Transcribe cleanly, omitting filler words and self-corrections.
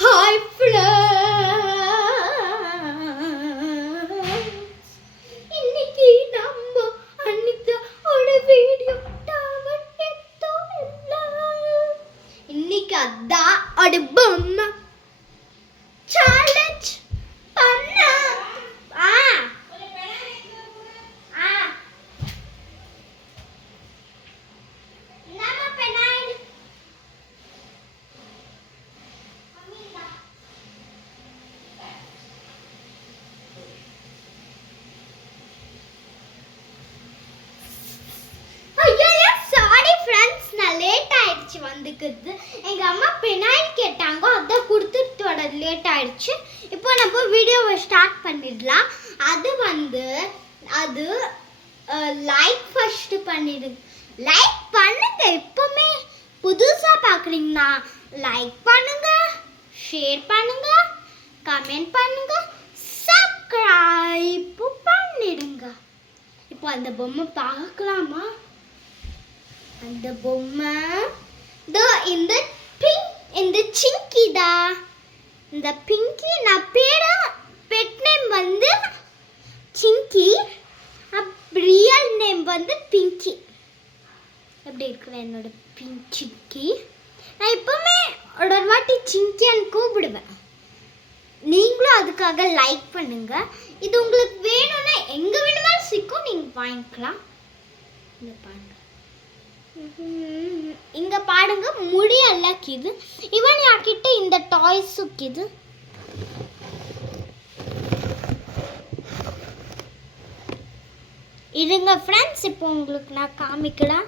Hi friends, இன்னைக்கு நம்ம அன்னிதாவோட video tower எடுத்தோம். இன்னைக்கு அதான் ஒரு பொம்மை சேலஞ்ச் பண்ண வந்துக்குது. எங்க அம்மா பெனாயில் கேட்டாங்க, அதான் கொடுத்துட்டு வர லேட் ஆயிடுச்சு. இப்போ நம்ம வீடியோவை ஸ்டார்ட் பண்ணிடலாம். அது லைக் ஃபர்ஸ்ட் பண்ணிடுங்க. லைக் பண்ணுங்க. எப்பவுமே புதுசா பாக்குறீங்கன்னா லைக் பண்ணுங்க, ஷேர் பண்ணுங்க, கமெண்ட் பண்ணுங்க, சப்ஸ்கிரைப் பண்ணிடுங்க. இப்போ அந்த பொம்மை பார்க்கலாமா? அந்த பொம்மை இந்த சிங்கிதா. இந்த பிங்கி நான் பெட் நேம் வந்து சிங்கி, ரியல் நேம் வந்து பிங்கி. எப்படி இருக்கிற என்னோட சிங்கி? நான் எப்பவுமே ஒரு வாட்டி சிங்கின்னு கூப்பிடுவேன். நீங்களும் அதுக்காக லைக் பண்ணுங்க. இது உங்களுக்கு வேணும்னா எங்க வேணுமாலும் சிக்கும், நீங்க வாங்கிக்கலாம். இந்த பாருங்க, இங்க பாருங்க, முடியல்லக்கிது. இவன் யாக்கிட்ட இந்த டாய்ஸுக்கிது. இருங்க ஃப்ரெண்ட்ஸ், இப்போ உங்களுக்கு நான் காமிக்கிறேன்.